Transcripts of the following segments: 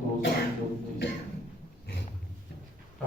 234।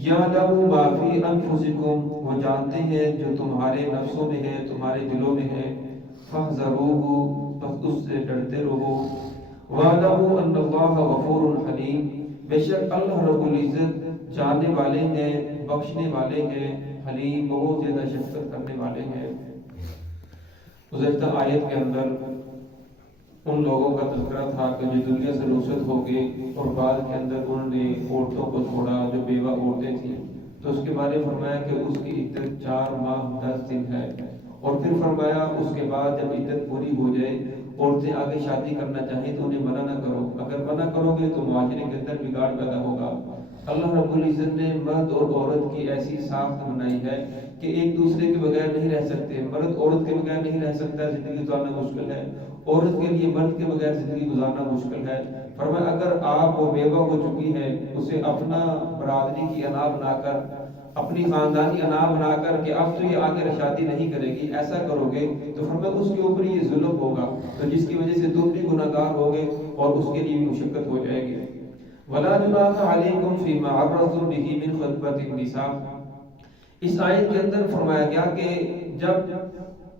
یعلم ما فی انفسکم، وہ جانتے ہیں جو تمہارے نفسوں میں ہے، تمہارے دلوں میں ہے، فاحذروہ، بس اس سے ڈرتے رہو، وَاعْلَمُوا أَنَّ اللَّهَ غَفُورٌ حَلِيمٌ، بے شک اللہ رب العزت جاننے والے ہیں، بخشنے والے ہیں، حلیم بہت زیادہ شفقت کرنے والے ہیں۔ گزشتہ آیت کے اندر ان لوگوں کا تذکرہ تھا کہ جو دنیا سے رخصت ہو گئے اور بعد کے اندر انہوں نے عورتوں کو چھوڑا جو بیوہ عورتیں تھیں، تو اس کے بارے میں فرمایا کہ اس کی عدت 4 ماہ 10 دن ہے، اور پھر فرمایا اس کے بعد جب عدت پوری ہو جائے، عورتیں آگے شادی کرنا چاہیں تو انہیں منع نہ کرو، اگر منع کرو گے تو معاشرے کے اندر بگاڑ پیدا ہوگا۔ اللہ رب العزت نے مرد اور عورت کی ایسی ساخت بنائی ہے کہ ایک دوسرے کے بغیر نہیں رہ سکتے، مرد عورت کے بغیر نہیں رہ سکتا، زندگی گزارنا مشکل ہے، عورت کے لیے مرد کے بغیر زندگی گزارنا مشکل ہے۔ فرمایا اگر آپ وہ بیوہ ہو چکی ہے، اسے اپنا برادری کی انا بنا کر، اپنی خاندانی انا بنا کر کہ اب تو یہ آگے شادی نہیں کرے گی، ایسا کرو گے تو فرمایا اس کے اوپر یہ ظلم ہوگا، تو جس کی وجہ سے تم بھی گناہگار ہوگے اور اس کے لیے بھی مشقت ہو جائے گی۔ وَلَا جُنَاحَ عَلَيْكُمْ فِي مَا عَرَّضْتُمْ بِهِ مِنْ خِطْبَةِ النِّسَاءِ، اس آیت کے اندر فرمایا گیا کہ جب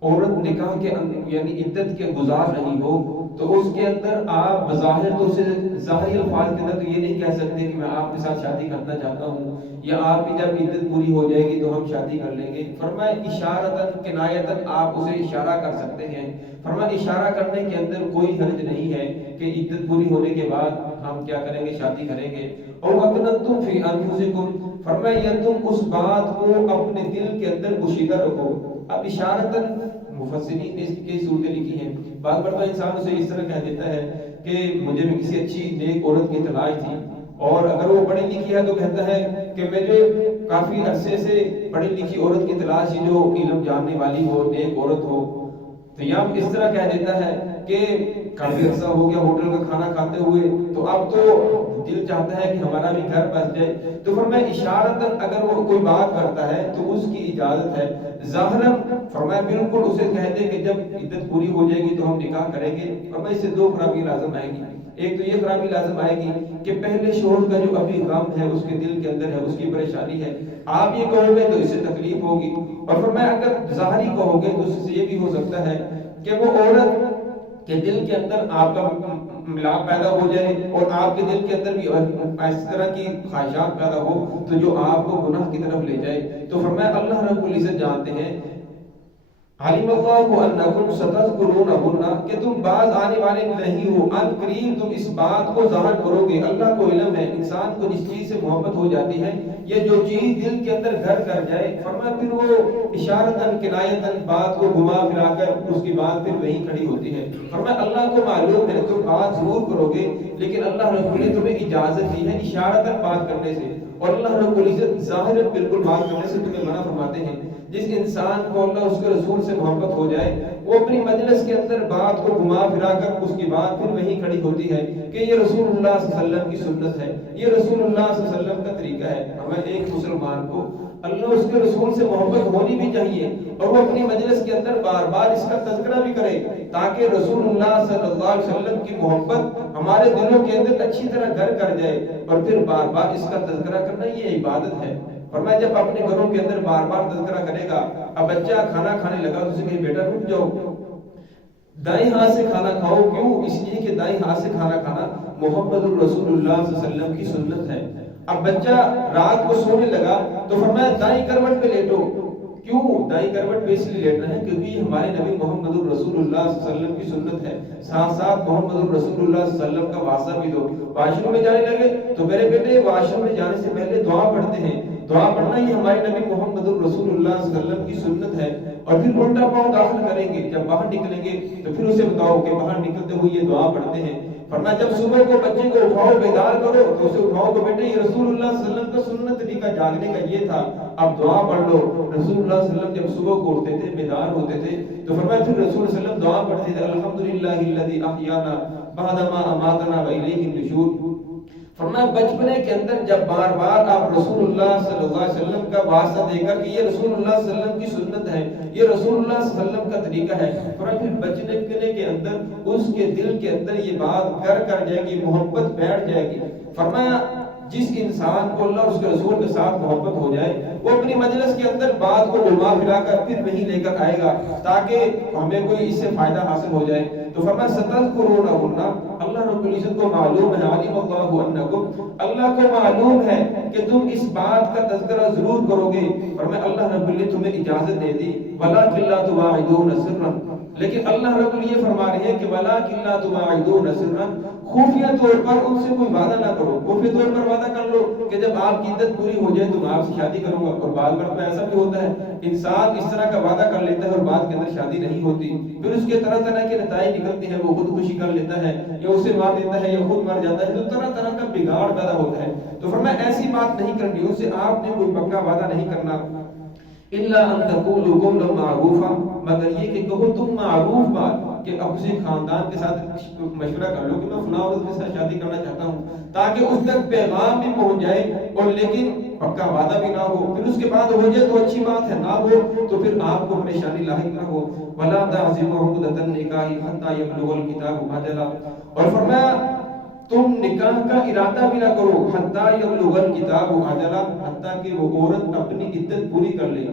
عورت نکاح کے یعنی عدت کے گزار رہی ہو تو اس کے اندر آپ بظاہر تو اسے ظاہری الفاظ کے اندر تو یہ نہیں کہہ سکتے کہ میں آپ کے ساتھ شادی کرنا چاہتا ہوں، یا آپ کی جب عدت پوری ہو جائے گی تو ہم شادی کر لیں گے۔ فرمایا اشارتاً کنایتاً آپ اسے اشارہ کر سکتے ہیں، فرمایا اشارہ کرنے کے اندر کوئی حرج نہیں ہے کہ عدت پوری ہونے کے بعد ہم کیا کریں گے، شادی کریں گے۔ اور وَأَقْنَنْتُمْ فِي أَنفُسِكُمْ، فرمایا یہ تم اس بات کو اپنے دل کے اندر پوشیدہ رکھو۔ اب اشارتاً مفسرین نے اس کی کئی صورتیں لکھی ہیں، بعض مرتبہ انسان اسے اس طرح کہہ دیتا ہے کہ مجھے بھی کسی اچھی نیک عورت کی تلاش تھی، اور اگر وہ پڑھی لکھی ہے تو کہتا ہے کہ مجھے کافی عرصے سے پڑھی لکھی عورت کی تلاش تھی جو علم جاننے والی ہو، نیک عورت ہو، تو یا اس طرح کہہ دیتا ہے کہ کافی عرصہ ہو گیا ہوٹل کا کھانا کھاتے ہوئے، تو اب تو دل چاہتا ہے کہ ہمارا بھی گھر بس جائے۔ تو فرمایا اشارتاً اگر وہ کوئی بات کرتا ہے تو اس کی اجازت ہے، ظاہراً فرمایا بالکل اسے کہہ دے کہ جب عدت پوری ہو جائے گی تو ہم نکاح کریں گے، فرمایا اس سے 2 خرابی لازم آئے گی۔ ایک تو یہ خرابی لازم آئے گی کہ پہلے شوہر کا جو ابھی غم ہے اس کے دل کے اندر ہے، اس کی پریشانی ہے، آپ یہ کہو گے تو اس سے تکلیف ہوگی، اور فرمایا اگر ظاہری کہو گے تو اس سے یہ بھی ہو سکتا ہے کہ وہ عورت کہ دل کے اندر آپ کا ملاپ پیدا ہو جائے اور آپ کے دل کے اندر بھی اس طرح کی خواہشات پیدا ہو تو جو آپ کو گناہ کی طرف لے جائے۔ تو فرمایا اللہ رب العزت جانتے ہیں، علم اللہ انکم ستذکرونہن، کہ تم باز آنے والے نہیں ہو، ان قریب تم اس بات کو ظاہر کرو گے۔ اللہ کو علم ہے، انسان کو جس چیز سے محبت ہو جاتی ہے، یہ جو چیز دل کے اندر گھر کر جائے، فرمایا پھر وہ اشارتاً کنایتاً بات کو گھما پھرا کر اس کی بات پھر وہیں کھڑی ہوتی ہے۔ فرمایا اللہ کو معلوم ہے تم بات ضرور کرو گے، لیکن اللہ رب العزت تمہیں اجازت دی ہے اشارتاً بات کرنے سے، اور اللہ رب العزت ظاہر بالکل بات کرنے سے تمہیں منع فرماتے ہیں۔ جس انسان کو اللہ اس کے رسول سے محبت ہو جائے، وہ اپنی مجلس کے اندر بات کو گھما پھرا کر اس کی بات پھر وہیں کھڑی ہوتی ہے کہ یہ رسول اللہ صلی اللہ علیہ وسلم کی سنت ہے، یہ رسول اللہ صلی اللہ علیہ وسلم کا طریقہ ہے۔ ہمیں ایک مسلمان کو اللہ اس کے رسول سے محبت ہونی بھی چاہیے، اور وہ اپنی مجلس کے اندر بار بار اس کا تذکرہ بھی کرے تاکہ رسول اللہ صلی اللہ علیہ وسلم کی محبت ہمارے دلوں کے اندر اچھی طرح گھر کر جائے، اور پھر بار بار اس کا تذکرہ کرنا یہ عبادت ہے۔ فرمایا جب اپنے گھروں کے اندر بار بار تذکرہ کرے گا، اب بچہ کھانا کھانے لگا تو اسے کہے بیٹا رک جاؤ، دائیں ہاتھ سے کھانا کھاؤ، کیوں؟ اس لیے کہ دائیں ہاتھ سے کھانا کھانا محمد الرسول اللہ صلی اللہ علیہ وسلم کی سنت ہے۔ اب بچہ رات کو سونے لگا تو فرمایا دائیں کروٹ پہ لیٹو، کیوں دائیں کروٹ پہ اس لیے لیٹنا ہے کیونکہ ہمارے نبی محمد الرسول اللہ صلی اللہ علیہ وسلم کی سنت ہے۔ ساتھ ساتھ محمد الرسول اللہ صلی اللہ علیہ وسلم کا واسطہ بھی دو۔ واش روم میں جانے لگے تو میرے بیٹے واش روم میں جانے سے پہلے دعا پڑھتے ہیں، دعا پڑھنا یہ ہمارے نبی محمد الرسول اللہ صلی اللہ علیہ وسلم کی سنت ہے۔ اور پھر الٹا پاؤں داخل کریں گے، جب باہر نکلیں گے تو پھر اسے بتاؤ کہ باہر نکلتے ہوئے یہ دعا پڑھتے ہیں۔ فرمایا جب صبح کو بچے کو اٹھاؤ بیدار کرو تو اسے اٹھاؤ کہ بیٹے یہ رسول اللہ صلی اللہ علیہ وسلم کا سنت طریقہ جاگنے کا یہ تھا، اب دعا پڑھ لو۔ رسول اللہ صلی اللہ علیہ وسلم جب صبح کو اٹھتے تھے بیدار ہوتے تھے تو فرمایا پھر رسول صلی اللہ علیہ وسلم دعا پڑھتے تھے الحمدللہ الذی احیانا بعد ما اماتنا والیہ النشور۔ فرمایا بچپنے کے اندر جب بار بار آپ رسول اللہ صلی اللہ علیہ وسلم کا واسطہ دے کر کہ یہ رسول اللہ صلی اللہ علیہ وسلم کی سنت ہے، یہ رسول اللہ صلی اللہ علیہ وسلم کا طریقہ ہے، فرمایا پھر بچنے کے اندر اس کے دل کے اندر یہ بات گھر کر جائے گی، محبت بیٹھ جائے گی۔ فرمایا جس انسان کو اللہ اور اس کے رسول کے ساتھ محبت ہو جائے وہ اپنی مجلس کے اندر بات کو گھما پھرا کر پھر وہیں لے کر آئے گا تاکہ ہمیں کوئی اس سے فائدہ حاصل ہو جائے. تو فرمایا ستذکرونہن، اللہ رب العزت کو معلوم ہے، علیم اللہ انکم، اللہ کو معلوم ہے کہ تم اس بات کا تذکرہ ضرور کرو گے. فرمایا اللہ رب العزت تمہیں اجازت دے دی، ولکن لا تواعدون سرا، لیکن اللہ رب العزت یہ فرما رہے ہیں کہ ولکن لا تواعدون سرا، خفیہ طور پر ان سے کوئی وعدہ نہ کرو. خفیہ طور پر وعدہ کر لو کہ جب آپ کی عدت پوری ہو جائے تو میں آپ سے شادی کروں گا. اور بعض مرتبہ ایسا بھی ہوتا ہے انسان اس طرح کا وعدہ کر لیتا ہے اور بعد کے اندر شادی نہیں ہوتی، پھر اس کے طرح طرح کے نتائج نکلتے ہیں، وہ خودکشی کر لیتا ہے یا اسے مار دیتا ہے یا خود مر جاتا ہے، تو طرح طرح کا بگاڑ پیدا ہوتا ہے. تو فرمایا ایسی بات نہیں کرنی، ان سے آپ نے کوئی پکا وعدہ نہیں کرنا. الا ان تقولوا قولا معروفا، مگر یہ کہ کہو تم معروف بات، کہ اب کسی خاندان کے ساتھ مشورہ کر لو کہ میں فلاں عورت کے ساتھ شادی کرنا چاہتا ہوں، تاکہ اس تک پیغام بھی پہنچ جائے اور لیکن پکا وعدہ بھی نہ ہو. پھر اس کے بعد ہو جائے تو اچھی بات ہے، نہ ہو تو پھر آپ کو پریشانی لاحق نہ ہو. ولا تعزموا عقدۃ النکاح حتى يبلغ الكتاب اجلا، اور فرمایا تم نکاح کا ارادہ بھی نہ کرو حتى يبلغ الكتاب اجلا، حتیٰ کہ وہ عورت اپنی عدت پوری کر لے.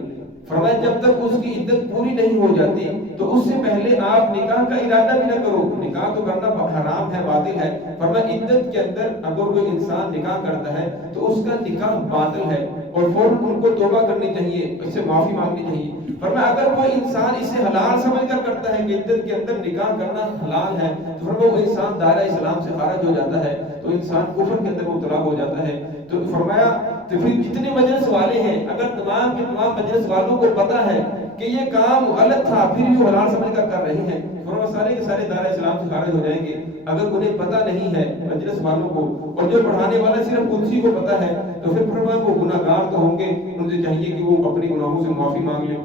فرمایا جب تک اس کی عدت پوری نہیں ہو جاتی تو اس سے پہلے آپ نکاح کا ارادہ بھی نہ کرو. نکاح تو کرنا حرام ہے، باطل ہے. فرمایا عدت کے اندر اگر کوئی انسان نکاح کرتا ہے تو اس کا نکاح باطل ہے اور فوراً ان کو توبہ کرنی چاہیے، اس سے معافی مانگنی چاہیے. فرمایا اگر کوئی انسان اسے حلال سمجھ کر کرتا ہے کہ عدت کے اندر نکاح کرنا حلال ہے، تو فرمایا وہ انسان دائرہ اسلام سے خارج ہو جاتا ہے، تو انسان کفر کے اندر مبتلا ہو جاتا ہے. تو فرمایا تو پھر جتنے مجلس والے ہیں اگر تمام کے تمام مجلس والوں کو پتا ہے کہ یہ کام غلط تھا پھر بھی حلال سمجھ کر کر رہے ہیں، فرمایا سارے کے سارے دائرہ اسلام سے خارج ہو جائیں گے. اگر انہیں پتہ نہیں ہے مجلس والوں کو، اور جو پڑھانے والا صرف اسی کو پتہ ہے، تو پھر فرمایا وہ گناہ گار تو ہوں گے، ان سے چاہیے کہ وہ اپنے گناہوں سے معافی مانگ لیں.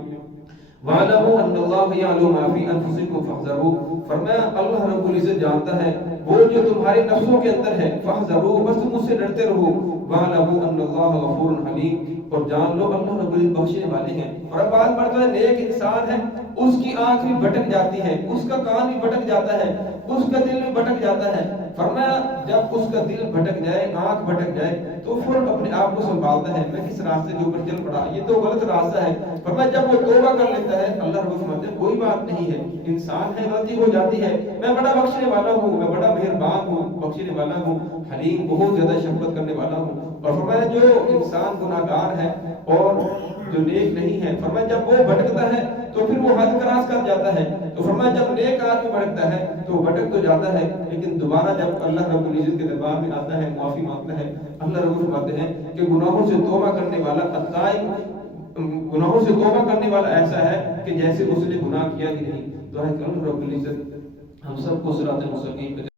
وَاعْلَمُوا أَنَّ اللَّهَ يَعْلَمُ مَا فِي أَنفُسِكُمْ فَاحْذَرُوهُ، فرمایا اللہ رب العزت جانتا ہے وہ جو تمہارے نفسوں کے اندر ہے، فَاحْذَرُوهُ، بس تم اس سے ڈرتے رہو. وَاعْلَمُوا أَنَّ اللَّهَ غَفُورٌ حَلِيمٌ، اور جان لو اللہ رب العزت بخشنے والے ہیں. اور اب بات مرتبہ نیک انسان ہے، اس کی آنکھ بھی بھٹک جاتی ہے، اس کا کان بھی بھٹک جاتا ہے، اس کا دل بھی بھٹک جاتا ہے. فرمایا جب اس کا دل بھٹک جائے، آنکھ بھٹک جائے، تو فوراً اپنے آپ کو سنبھالتا ہے، میں کس راستے کے اوپر چل پڑا، یہ تو غلط راستہ ہے. فرمایا جب وہ توبہ کر لیتا ہے اللہ رب فرماتے ہیں کوئی بات نہیں ہے، انسان ہے، غلطی ہو جاتی ہے، میں بڑا بخشنے والا ہوں، میں بڑا مہربان ہوں، بخشنے والا ہوں، حلیم، بہت زیادہ شفقت کرنے والا ہوں. اور فرمایا جو انسان گناہگار ہے اور جو نیک نہیں ہے، فرمایا جب وہ بھٹکتا ہے تو پھر وہ حد کراس کر جاتا ہے. تو فرمایا جب نیک آدمی بھٹکتا ہے تو وہ بھٹک تو جاتا ہے، لیکن دوبارہ جب اللہ رب العزت کے دربار میں آتا ہے، معافی مانگتا ہے، اللہ رب فرماتے ہیں کہ گناہوں سے توبہ کرنے والا گناہوں سے توبہ کرنے والا ایسا ہے کہ جیسے اس نے گناہ کیا ہی نہیں. تو اللہ رب العزت ہم سب کو صراط مستقیم